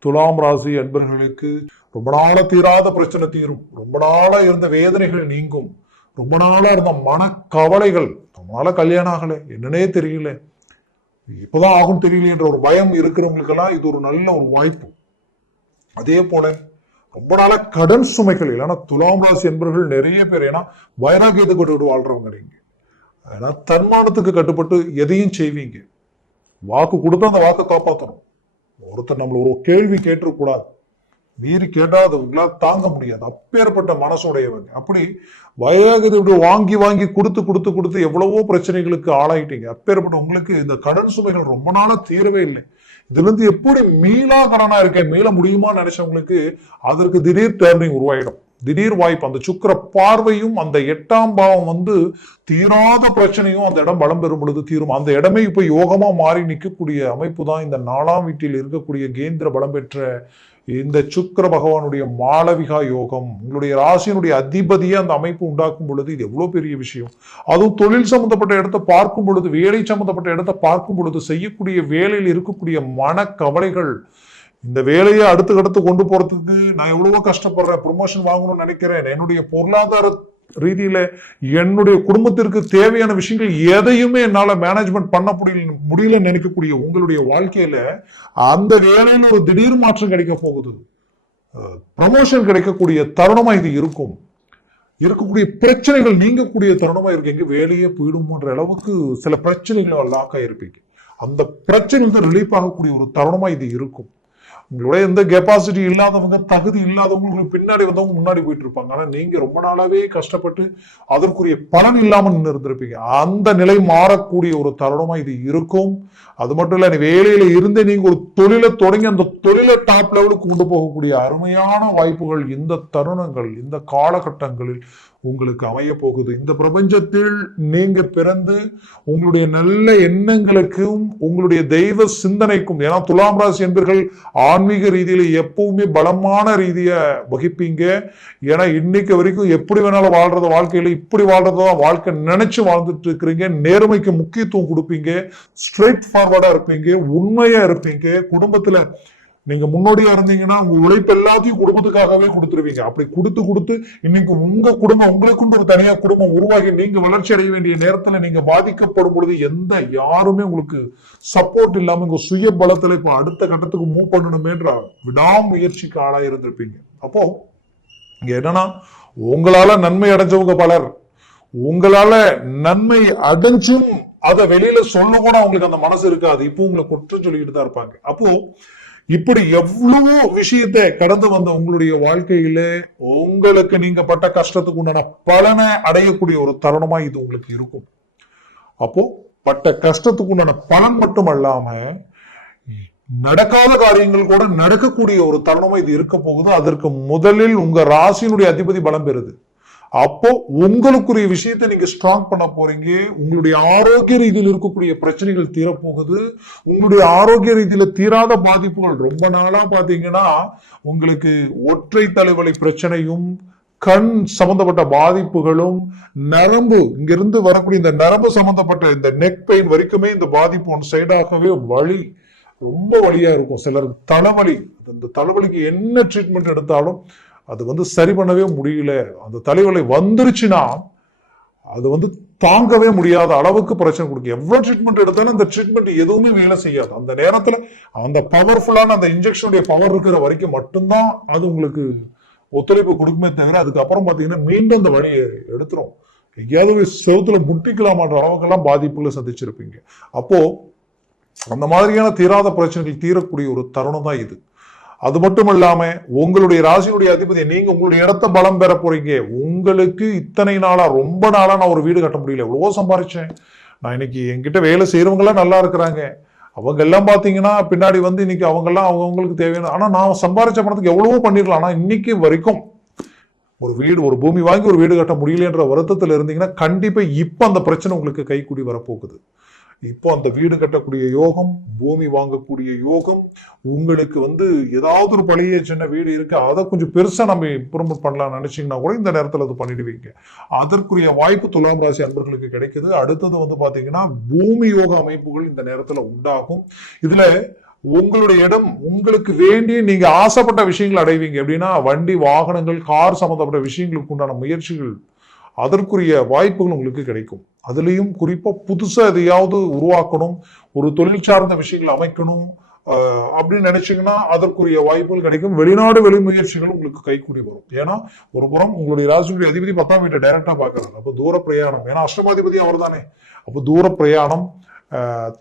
துலாம் ராசி அன்பர்களுக்கு ரொம்ப நாள தீராத பிரச்சனை தீரும். ரொம்ப நாளா இருந்த வேதனைகள் நீங்கும். ரொம்ப நாளா இருந்த மனக்கவலைகள். ரொம்ப நாளா கல்யாணம் ஆகலை. என்னன்னே தெரியல. இப்பதான் ஆகும் தெரியலன்ற ஒரு பயம் இருக்கிறவங்களுக்கெல்லாம் இது ஒரு நல்ல ஒரு வாய்ப்பு. அதே போல ரொம்ப நாளா கடன் சுமைகள் இல்லைன்னா துலாம் ராசி என்பவர்கள் நிறைய பேர் ஏன்னா வைராகியத்தை கொண்டு வாழ்றவங்க நீங்க. ஏன்னா தன்மானத்துக்கு கட்டுப்பட்டு எதையும் செய்வீங்க. வாக்கு கொடுத்தா அந்த வாக்கை காப்பாற்றணும் ஒருத்தர் நம்மள ஒரு கேள்வி கேட்டிருக்கூடாது மீறி கேட்டாதவங்களால் அது உங்களால் தாங்க முடியாது. அப்பேற்பட்ட மனசுடையவங்க அப்படி வைராகியத்தை விட்டு வாங்கி வாங்கி கொடுத்து கொடுத்து கொடுத்து எவ்வளவோ பிரச்சனைகளுக்கு ஆளாயிட்டீங்க. அப்பேற்பட்ட உங்களுக்கு இந்த கடன் சுமைகள் ரொம்ப நாளாக தீரவே இல்லை. இதுலேருந்து எப்படி மீளா கடனா இருக்கேன் மீள முடியுமா நினைச்சவங்களுக்கு அதற்கு திடீர் டேர்னிங் உருவாயிடும். திடீர் வாய்ப்பு அந்த சுக்கிர பார்வையும் அந்த எட்டாம் பாவம் வந்து தீராத பிரச்சனையும் அந்த இடம் பலம் பெறும் பொழுது தீரும். அந்த இடமே இப்போ யோகமாக மாறி நிற்கக்கூடிய அமைப்பு தான் இந்த நாலாம் வீட்டில் இருக்கக்கூடிய கேந்திர பலம் பெற்ற இந்த சுக்கர பகவானுடைய மாளவிகா யோகம். உங்களுடைய ராசியினுடைய அதிபதியை அந்த அமைப்பு உண்டாக்கும் பொழுது இது எவ்வளோ பெரிய விஷயம். அதுவும் தொழில் சம்பந்தப்பட்ட இடத்தை பார்க்கும் பொழுது வேலை சம்பந்தப்பட்ட இடத்தை பார்க்கும் பொழுது செய்யக்கூடிய வேலையில் இருக்கக்கூடிய மனக்கவலைகள் இந்த வேலையை அடுத்து அடுத்து கொண்டு போறதுக்கு நான் எவ்வளவோ கஷ்டப்படுறேன். ப்ரொமோஷன் வாங்கணும்னு நினைக்கிறேன். என்னுடைய பொருளாதார ரீதியில என்னுடைய குடும்பத்திற்கு தேவையான விஷயங்கள் எதையுமே என்னால மேனேஜ்மெண்ட் பண்ண முடியல முடியலன்னு நினைக்கக்கூடிய உங்களுடைய வாழ்க்கையில அந்த வேலையில ஒரு திடீர் மாற்றம் கிடைக்க போகுது. ப்ரமோஷன் கிடைக்கக்கூடிய தருணமா இது இருக்கும். இருக்கக்கூடிய பிரச்சனைகள் நீங்கக்கூடிய தருணமா இருக்கு. எங்க வேலையே போயிடுமோன்ற அளவுக்கு சில பிரச்சனைகள் லாக் ஆயிருப்பீங்க. அந்த பிரச்சனை வந்து ரிலீஃப் ஆகக்கூடிய ஒரு தருணமா இது இருக்கும். உங்களுடைய எந்த கெப்பாசிட்டி இல்லாதவங்க தகுதி இல்லாதவங்களுக்கு பின்னாடி வந்தவங்க முன்னாடி போயிட்டு இருப்பாங்க. ஆனா நீங்க ரொம்ப நாளாவே கஷ்டப்பட்டு அதற்குரிய பலன் இல்லாம நின்று இருந்திருப்பீங்க. அந்த நிலை மாறக்கூடிய ஒரு தருணமா இது இருக்கும். அது மட்டும் இல்ல நீ வேலையில இருந்தே நீங்க ஒரு தொழிலை தொடங்கி அந்த தொழிலை டாப் லெவலுக்கு கொண்டு போகக்கூடிய அருமையான வாய்ப்புகள் இந்த தருணங்கள் இந்த காலகட்டங்களில் உங்களுக்கு அமைய போகுது. இந்த பிரபஞ்சத்தில் நீங்க பிறந்து உங்களுடைய நல்ல எண்ணங்களுக்கும் உங்களுடைய தெய்வ சிந்தனைக்கும் ஏன்னா துலாம் ராசி என்பர்கள் ஆன்மீக ரீதியில எப்பவுமே பலமான ரீதியை வகிப்பீங்க. ஏன்னா இன்னைக்கு வரைக்கும் எப்படி வேணாலும் வாழ்றது வாழ்க்கையில இப்படி வாழ்றதான் வாழ்க்கை நினைச்சு வாழ்ந்துட்டு இருக்கிறீங்க. நேர்மைக்கு முக்கியத்துவம் கொடுப்பீங்க. ஸ்ட்ரெயிட் ஃபார்வர்டா இருப்பீங்க. உண்மையா இருப்பீங்க. குடும்பத்துல நீங்க முன்னோடியா இருந்தீங்கன்னா உங்க உழைப்பு எல்லாத்தையும் குடும்பத்துக்காகவே கொடுத்துருவீங்க. அப்படி கொடுத்து கொடுத்து இன்னைக்கு உங்க குடும்பம் உங்களுக்குன்னு ஒரு தனியா குடும்பம் உருவாகி நீங்க வளர்ச்சி அடைய வேண்டிய நேரத்துல நீங்க பாதிக்கப்படும் பொழுது எந்த யாருமே உங்களுக்கு சப்போர்ட் இல்லாம உங்க சுய பலத்துல இப்ப அடுத்த கட்டத்துக்கு மூவ் பண்ணணுமேன்ற விடாமுயற்சிக்கு ஆளா இருந்திருப்பீங்க. அப்போ இங்க என்னன்னா உங்களால நன்மை அடைஞ்சவங்க பலர் உங்களால நன்மை அடைஞ்சும் அதை வெளியில சொல்ல கூட அவங்களுக்கு அந்த மனசு இருக்காது. இப்போ உங்களை குற்றம் சொல்லிக்கிட்டு தான் இருப்பாங்க. அப்போ இப்படி எவ்வளவோ விஷயத்தை கடந்து வந்த உங்களுடைய வாழ்க்கையில உங்களுக்கு நீங்க பட்ட கஷ்டத்துக்கு உண்டான பலனை அடையக்கூடிய ஒரு தருணமா இது உங்களுக்கு இருக்கும். அப்போ பட்ட கஷ்டத்துக்கு உண்டான பலன் மட்டும் அல்லாம நடக்காத காரியங்கள் கூட நடக்கக்கூடிய ஒரு தருணமா இது இருக்க போகுது. அதற்கு முதலில் உங்க ராசியினுடைய அதிபதி பலம் பெறுது. அப்போ உங்களுக்குரிய விஷயத்தை நீங்க ஸ்ட்ராங் பண்ண போறீங்க. உங்களுடைய ஆரோக்கிய ரீதியில் இருக்கக்கூடிய பிரச்சனைகள் தீரப்போகுது. உங்களுடைய ஆரோக்கிய ரீதியில தீராத பாதிப்புகள் ரொம்ப நாளா பாத்தீங்கன்னா உங்களுக்கு ஒற்றை தலைவலி பிரச்சனையும் கண் சம்பந்தப்பட்ட பாதிப்புகளும் நரம்பு இங்கிருந்து வரக்கூடிய இந்த நரம்பு சம்பந்தப்பட்ட இந்த நெக் பெயின் வரைக்குமே இந்த பாதிப்பு ஒன் சைடாகவே வழி ரொம்ப வழியா இருக்கும். சிலருக்கு தலைவலி இந்த தலைவலிக்கு என்ன ட்ரீட்மெண்ட் எடுத்தாலும் அது வந்து சரி பண்ணவே முடியல. அந்த தலைவலி வந்துருச்சுன்னா அது வந்து தாங்கவே முடியாத அளவுக்கு பிரச்சனை கொடுக்கும். எவ்வளோ ட்ரீட்மெண்ட் எடுத்தாலும் அந்த ட்ரீட்மெண்ட் எதுவுமே வேலை செய்யாது. அந்த நேரத்தில் அந்த பவர்ஃபுல்லான அந்த இன்ஜெக்ஷனுடைய பவர் இருக்கிற வரைக்கும் மட்டும்தான் அது உங்களுக்கு ஒத்துழைப்பு கொடுக்குமே தவிர அதுக்கப்புறம் பார்த்தீங்கன்னா மீண்டும் அந்த வழியை எடுத்துரும். எங்கேயாவது செவுத்துல முட்டிக்கலாமான்ற அளவுக்கெல்லாம் பாதிப்புகளை சந்திச்சிருப்பீங்க. அப்போ அந்த மாதிரியான தீராத பிரச்சனைகள் தீரக்கூடிய ஒரு தருணம் தான் இது. அது மட்டும் இல்லாம உங்களுடைய ராசியுடைய அதிபதி நீங்க உங்களுடைய இடத்த பலம் பெற போறீங்க. உங்களுக்கு இத்தனை நாளா ரொம்ப நாளா நான் ஒரு வீடு கட்ட முடியல. எவ்வளவோ சம்பாரிச்சேன். நான் இன்னைக்கு என்கிட்ட வேலை செய்யறவங்க நல்லா இருக்கிறாங்க. அவங்க எல்லாம் பாத்தீங்கன்னா பின்னாடி வந்து இன்னைக்கு அவங்க எல்லாம் தேவையான ஆனா நான் சம்பாரிச்ச பணத்துக்கு எவ்வளவோ பண்ணிடலாம் ஆனா இன்னைக்கு வரைக்கும் ஒரு வீடு ஒரு பூமி வாங்கி ஒரு வீடு கட்ட முடியலன்ற வருத்தத்தில் இருந்தீங்கன்னா கண்டிப்பா இப்போ அந்த பிரச்சனை உங்களுக்கு கைக்கூடி வரப்போகுது. இப்போ அந்த வீடு கட்டக்கூடிய யோகம் பூமி வாங்கக்கூடிய யோகம் உங்களுக்கு வந்து ஏதாவது ஒரு பழைய சின்ன வீடு இருக்கு அதை கொஞ்சம் பெருசா நம்ம இம்ப்ரூவ்மெண்ட் பண்ணலாம்னு நினைச்சீங்கன்னா கூட இந்த நேரத்துல அது பண்ணிடுவீங்க. அதற்குரிய வாய்ப்பு துலாம் ராசி அன்பர்களுக்கு கிடைக்குது. அடுத்தது வந்து பாத்தீங்கன்னா பூமி யோக அமைப்புகள் இந்த நேரத்துல உண்டாகும். இதுல உங்களுடைய இடம் உங்களுக்கு வேண்டிய நீங்க ஆசைப்பட்ட விஷயங்கள் அடைவீங்க. எப்படின்னா வண்டி வாகனங்கள் கார் சம்பந்தப்பட்ட விஷயங்களுக்கு உண்டான முயற்சிகள் அதற்குரிய வாய்ப்புகள் உங்களுக்கு கிடைக்கும். அதுலேயும் குறிப்பாக புதுசாக எதையாவது உருவாக்கணும் ஒரு தொழில் சார்ந்த விஷயங்கள் அமைக்கணும் அப்படின்னு நினைச்சீங்கன்னா அதற்குரிய வாய்ப்புகள் கிடைக்கும். வெளிநாடு வெளி முயற்சிகள் உங்களுக்கு கைக்கூடி வரும். ஏன்னா ஒரு புறம் உங்களுடைய ராசியுடைய அதிபதி பத்தாம் வீட்டை டைரக்டா பார்க்கறாரு. அப்போ தூர பிரயாணம். ஏன்னா அஷ்டமாதிபதி அவர் தானே. அப்போ தூர பிரயாணம்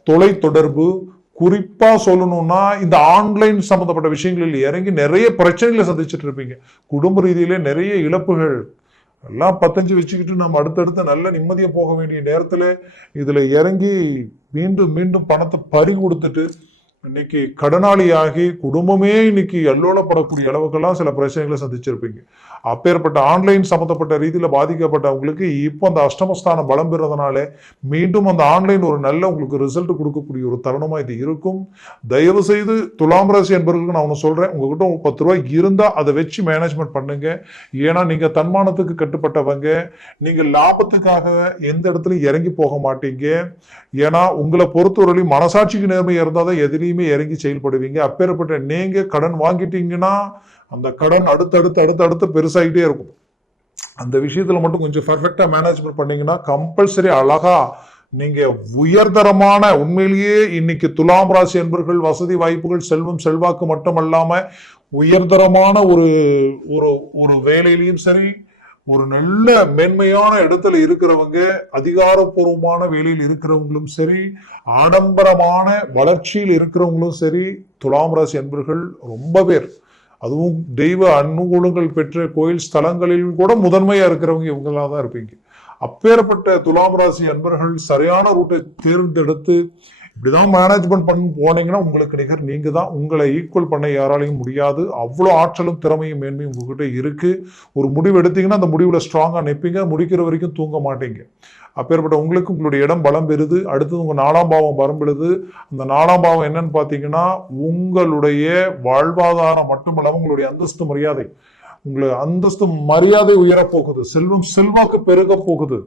தொலை தொடர்பு குறிப்பா சொல்லணும்னா இந்த ஆன்லைன் சம்பந்தப்பட்ட விஷயங்களில் இறங்கி நிறைய பிரச்சனைகளை சந்திச்சுட்டு இருப்பீங்க. குடும்ப ரீதியிலே நிறைய இழப்புகள் எல்லாம் பத்தஞ்சு வச்சுக்கிட்டு நம்ம அடுத்தடுத்து நல்ல நிம்மதியாக போக வேண்டிய நேரத்துல இதுல இறங்கி மீண்டும் மீண்டும் பணத்தை பறி கொடுத்துட்டு இன்னைக்கு கடனாளியாகி குடும்பமே இன்னைக்கு அல்லோலப்படக்கூடிய அளவுக்கெல்லாம் சில பிரச்சனைகளை சந்திச்சிருப்பீங்க. அப்பேற்பட்ட ஆன்லைன் சம்மந்தப்பட்ட ரீதியில் பாதிக்கப்பட்டவங்களுக்கு இப்போ அந்த அஷ்டமஸ்தான பலம் பெறதுனால மீண்டும் அந்த ஆன்லைன் ஒரு நல்ல உங்களுக்கு ரிசல்ட் கொடுக்கக்கூடிய ஒரு தருணமாக இது இருக்கும். தயவு செய்து துலாம் ராசி என்பவர்களுக்கு நான் ஒன்று சொல்கிறேன் உங்ககிட்ட பத்து ரூபாய் இருந்தால் அதை வச்சு மேனேஜ்மெண்ட் பண்ணுங்க. ஏன்னா நீங்கள் தன்மானத்துக்கு கட்டுப்பட்டவங்க. நீங்கள் லாபத்துக்காக எந்த இடத்துலையும் இறங்கி போக மாட்டீங்க. ஏன்னா உங்களை பொறுத்தவரையிலும் மனசாட்சிக்கு நேர்மை இருந்தால் தான் எதிரி எதிலையுமே இறங்கி செயல்படுவீங்க. அப்பேற்பட்ட நீங்கள் கடன் வாங்கிட்டீங்கன்னா அந்த கடன் அடுத்தடுத்து அடுத்தடுத்து பெருசாகிட்டே இருக்கும். அந்த விஷயத்தில் மட்டும் கொஞ்சம் பர்ஃபெக்டாக மேனேஜ்மெண்ட் பண்ணிங்கன்னா கம்பல்சரி அழகா நீங்கள் உயர்தரமான உண்மையிலேயே இன்னைக்கு துலாம் ராசி என்பர்கள் வசதி வாய்ப்புகள் செல்வம் செல்வாக்கு மட்டுமல்லாம உயர்தரமான ஒரு ஒரு ஒரு வேலையிலையும் சரி ஒரு நல்ல மேன்மையான இடத்துல இருக்கிறவங்க அதிகாரப்பூர்வமான வேலையில் இருக்கிறவங்களும் சரி ஆடம்பரமான வளர்ச்சியில் இருக்கிறவங்களும் சரி துலாம் ராசி என்பர்கள் ரொம்ப பேர். அதுவும் தெய்வ அனுகூலங்கள் பெற்ற கோயில் ஸ்தலங்களில் கூட முதன்மையா இருக்கிறவங்க இவங்களா தான் இருப்பீங்க. அப்பேற்பட்ட துலாம் ராசி அன்பர்கள் சரியான ரூட்டை தேர்ந்தெடுத்து இப்படிதான் மேனேஜ்மெண்ட் பண்ணி போனீங்கன்னா உங்களுக்கு நிகர் நீங்க தான் உங்களை ஈக்குவல் பண்ண யாராலையும் முடியாது. அவ்வளோ ஆற்றலும் திறமையும் மேன்மையும் உங்ககிட்ட இருக்கு. ஒரு முடிவு எடுத்தீங்கன்னா அந்த முடிவுல ஸ்ட்ராங்காக நிற்பீங்க முடிக்கிற வரைக்கும் தூங்க மாட்டீங்க. அப்பேற்பட்ட உங்களுக்கு உங்களுடைய இடம் பலம் பெறுது. அடுத்தது உங்கள் நாலாம் பாவம் பலம் பெறுது. அந்த நாலாம் பாவம் என்னன்னு பார்த்தீங்கன்னா உங்களுடைய வாழ்வாதாரம் மட்டுமல்லாம உங்களுடைய அந்தஸ்து மரியாதை. உங்களுடைய அந்தஸ்து மரியாதை உயரப் போகுது செல்வம் செல்வாக்கு பெருக போகுது.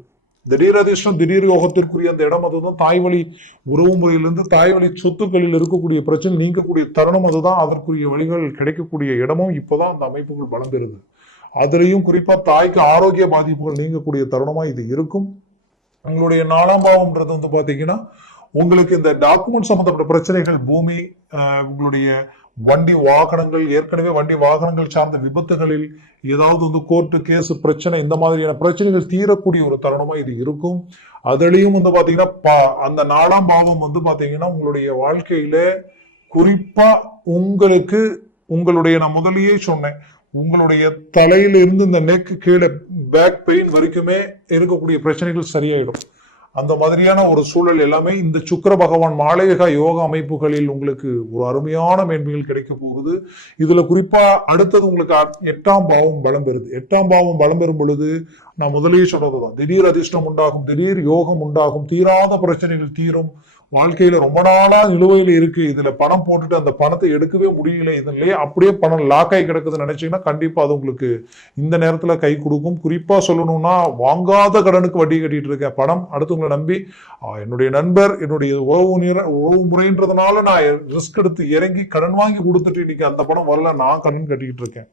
திடீர் அதிர்ஷ்டம் திடீர் யோகத்திற்குரிய அந்த இடம் அதுதான். தாய்வழி உறவு முறையிலிருந்து தாய்வழி சொத்துக்களில் இருக்கக்கூடிய பிரச்சனை நீங்கக்கூடிய தருணம் அதுதான். அதற்குரிய வழிகள் கிடைக்கக்கூடிய இடமும் இப்போதான் அந்த அமைப்புகள் பலம் பெறுது அதுலேயும் குறிப்பாக தாய்க்கு ஆரோக்கிய பாதிப்புகள் நீங்கக்கூடிய தருணமாக இது இருக்கும். உங்களுடைய நாலாம் பாவம்ன்றது வந்து பார்த்தீங்கன்னா உங்களுக்கு இந்த டாக்குமெண்ட் சம்மந்தப்பட்ட பிரச்சனைகள் பூமி உங்களுடைய வண்டி வாகனங்கள் ஏற்கனவே வண்டி வாகனங்கள் சார்ந்த விபத்துகளில் ஏதாவது வந்து கோர்ட்டு கேஸ் பிரச்சனை இந்த மாதிரியான பிரச்சனைகள் தீரக்கூடிய ஒரு தருணமா இது இருக்கும். அதுலேயும் வந்து பாத்தீங்கன்னா பா அந்த நாலாம் பாவம் வந்து பாத்தீங்கன்னா உங்களுடைய வாழ்க்கையில குறிப்பா உங்களுக்கு உங்களுடைய நான் முதலியே சொன்னேன் உங்களுடைய தலையில இருந்து இந்த நெக்கு கீழே பேக் பெயின் வரைக்குமே இருக்கக்கூடிய பிரச்சனைகள் சரியாயிடும். அந்த மாதிரியான ஒரு சூழல் எல்லாமே இந்த சுக்கர பகவான் மாளவிகா யோக அமைப்புகளில் உங்களுக்கு ஒரு அருமையான மேன்மைகள் கிடைக்க போகுது. இதுல குறிப்பா அடுத்தது உங்களுக்கு எட்டாம் பாவம் பலம் பெறுது. எட்டாம் பாவம் பலம் பெறும் பொழுது நான் முதலே சொன்னதுதான். திடீர் அதிர்ஷ்டம் உண்டாகும் திடீர் யோகம் உண்டாகும் தீராத பிரச்சனைகள் தீரும். வாழ்க்கையில ரொம்ப நாளா நிலுவையில் இருக்கு. இதுல பணம் போட்டுட்டு அந்த பணத்தை எடுக்கவே முடியல. இதுலயே அப்படியே பணம் லாக் ஆகி கிடக்குதுன்னு நினைச்சீங்கன்னா கண்டிப்பா அது உங்களுக்கு இந்த நேரத்துல கை கொடுக்கும். குறிப்பா சொல்லணும்னா வாங்காத கடனுக்கு வட்டி கட்டிட்டு இருக்கேன். பணம் அடுத்தவங்களை நம்பி என்னுடைய நண்பர் என்னுடைய உறவு நிற உறவு முறைன்றதுனால நான் ரிஸ்க் எடுத்து இறங்கி கடன் வாங்கி கொடுத்துட்டு இன்னைக்கு அந்த பணம் வரல. நான் கடன் கட்டிக்கிட்டு இருக்கேன்.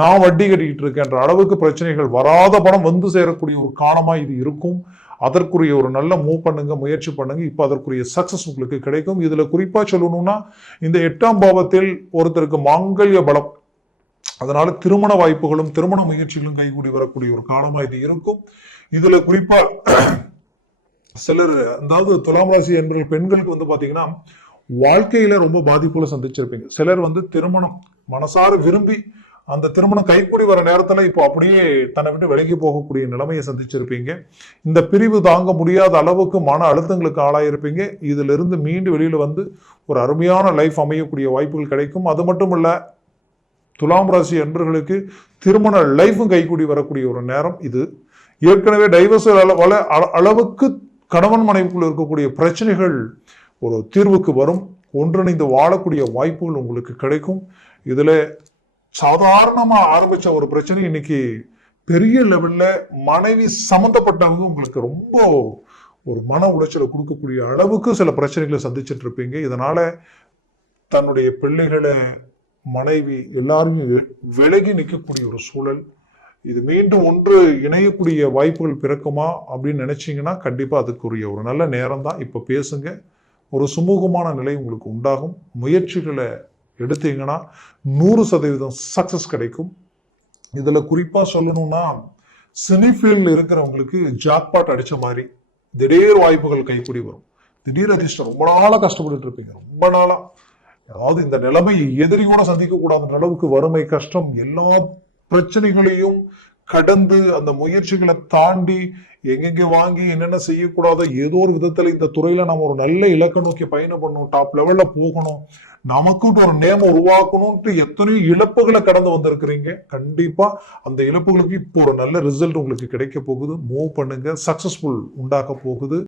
நான் வட்டி கட்டிக்கிட்டு இருக்கேன்ற அளவுக்கு பிரச்சனைகள் வராத பணம் வந்து சேரக்கூடிய ஒரு காலமா இது இருக்கும். அதற்குரிய ஒரு நல்ல மூவ் பண்ணுங்க முயற்சி பண்ணுங்க. இப்போ அதற்குரிய சக்சஸ் உங்களுக்கு கிடைக்கும். இதில் குறிப்பாக சொல்லணும்னா இந்த எட்டாம் பாவத்தில் ஒருத்தருக்கு மாங்கல்ய பலம் அதனால திருமண வாய்ப்புகளும் திருமண முயற்சிகளும் கைகூடி வரக்கூடிய ஒரு காலமாக இது இருக்கும். இதில் குறிப்பாக சிலர் அதாவது துலாம் ராசி என்பவர்கள் பெண்களுக்கு வந்து பார்த்தீங்கன்னா வாழ்க்கையில ரொம்ப பாதிப்புகளை சந்திச்சிருப்பீங்க. சிலர் வந்து திருமணம் மனசார விரும்பி அந்த திருமணம் கைக்கூடி வர நேரத்தில் இப்போ அப்படியே தன்னை விட்டு விலகி போகக்கூடிய நிலைமையை சந்திச்சிருப்பீங்க. இந்த பிரிவு தாங்க முடியாத அளவுக்கு மன அழுத்தங்களுக்கு ஆளாயிருப்பீங்க. இதுல இருந்து மீண்டு வெளியில் வந்து ஒரு அருமையான லைஃப் அமையக்கூடிய வாய்ப்புகள் கிடைக்கும். அது மட்டும் இல்லை துலாம் ராசி அன்பர்களுக்கு திருமண லைஃபும் கைக்கூடி வரக்கூடிய ஒரு நேரம் இது. ஏற்கனவே டைவர்ஸ் அளவுக்கு கணவன் மனைவிக்குள் இருக்கக்கூடிய பிரச்சனைகள் ஒரு தீர்வுக்கு வரும். ஒன்றிணைந்து வாழக்கூடிய வாய்ப்புகள் உங்களுக்கு கிடைக்கும். இதில் சாதாரணமா ஆரம்பிச்ச ஒரு பிரச்சனை இன்னைக்கு பெரிய லெவல்ல மனைவி சம்மந்தப்பட்டவங்க உங்களுக்கு ரொம்ப ஒரு மன உளைச்சலை கொடுக்கக்கூடிய அளவுக்கு சில பிரச்சனைகளை சந்திச்சுட்டு இருப்பீங்க. இதனால தன்னுடைய பிள்ளைகளை மனைவி எல்லாருமே விலகி நிற்கக்கூடிய ஒரு சூழல். இது மீண்டும் ஒன்று இணையக்கூடிய வாய்ப்புகள் பிறக்குமா அப்படின்னு நினைச்சிங்கன்னா கண்டிப்பாக அதுக்குரிய ஒரு நல்ல நேரம் தான் இப்போ பேசுங்க. ஒரு சுமூகமான நிலை உங்களுக்கு உண்டாகும். முயற்சிகளை எடுத்தீங்கன்னா நூறு சதவீதம் சக்சஸ் கிடைக்கும். இதுல குறிப்பா சொல்லணும்னா சினிஃபீல்டில் இருக்கிறவங்களுக்கு ஜாக்பாட் அடிச்ச மாதிரி திடீர் வாய்ப்புகள் கைக்கூடி வரும். திடீர் அதிர்ஷ்டம் ரொம்ப நாளா கஷ்டப்பட்டுட்டு இருப்பீங்க ரொம்ப நாளா. அதாவது இந்த நிலைமை எதிரி கூட சந்திக்க கூடாத அளவுக்கு வறுமை கஷ்டம் எல்லா பிரச்சனைகளையும் கடந்து அந்த முயற்சிகளை தாண்டி எங்கெங்க வாங்கி என்னென்ன செய்யக்கூடாதோ ஏதோ ஒரு விதத்துல இந்த துறையில நம்ம ஒரு நல்ல இலக்க நோக்கி பயணம் பண்ணணும் டாப் லெவல்ல போகணும். நமக்குன்னு ஒரு நேம உருவாக்கணும்ட்டு எத்தனையோ இழப்புகளை கடந்து வந்திருக்கிறீங்க. கண்டிப்பா அந்த இழப்புகளுக்கு இப்போ ஒரு நல்ல ரிசல்ட் உங்களுக்கு கிடைக்க போகுது. மூவ் பண்ணுங்க. சக்சஸ்ஃபுல் உண்டாக்க போகுது.